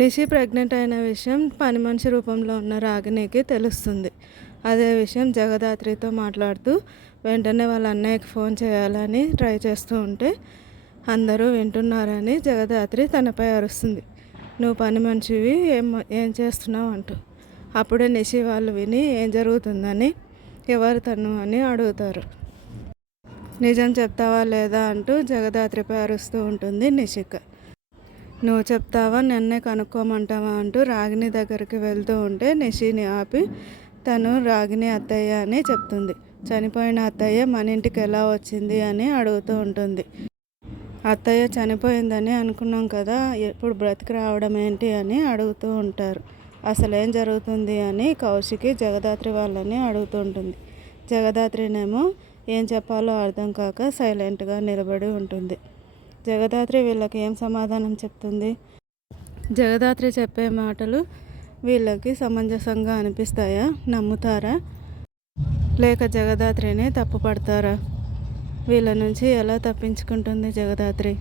Nishi pregnant అయిన విషయం పని మనిషి రూపంలో ఉన్న రాగిణికి తెలుస్తుంది. అదే విషయం జగదాత్రితో మాట్లాడుతూ వెంటనే వాళ్ళ అన్నయ్యకి ఫోన్ చేయాలని ట్రై చేస్తూ ఉంటే అందరూ వింటున్నారని జగదాత్రి తనపై అరుస్తుంది. నువ్వు పని మనిషివి, ఏం చేస్తున్నావు అంటూ. అప్పుడే నిషి వాళ్ళు విని ఏం జరుగుతుందని, ఎవరు తను అని అడుగుతారు. నిజం చెప్తావా లేదా అంటూ జగదాత్రిపై అరుస్తూ ఉంటుంది నిషిక. నువ్వు చెప్తావా, నన్నే కనుక్కోమంటావా అంటూ రాగిణి దగ్గరికి వెళ్తూ ఉంటే నిషిని ఆపి తను రాగిణి అత్తయ్య అని చెప్తుంది. చనిపోయిన అత్తయ్య మన ఇంటికి ఎలా వచ్చింది అని అడుగుతూ ఉంటుంది. అత్తయ్య చనిపోయిందని అనుకున్నాం కదా, ఇప్పుడు బ్రతికి రావడం ఏంటి అని అడుగుతూ ఉంటారు. అసలేం జరుగుతుంది అని కౌశికి జగదాత్రి వాళ్ళని అడుగుతూ ఉంటుంది. జగదాత్రినేమో ఏం చెప్పాలో అర్థం కాక సైలెంట్గా నిలబడి ఉంటుంది. జగదాత్రి వీళ్ళకి ఏం సమాధానం చెప్తుంది? జగదాత్రి చెప్పే మాటలు వీళ్ళకి సమంజసంగా అనిపిస్తాయా? నమ్ముతారా? లేక జగదాత్రిని తప్పుపడతారా? వీళ్ళ నుంచి ఎలా తప్పించుకుంటుంది జగదాత్రి?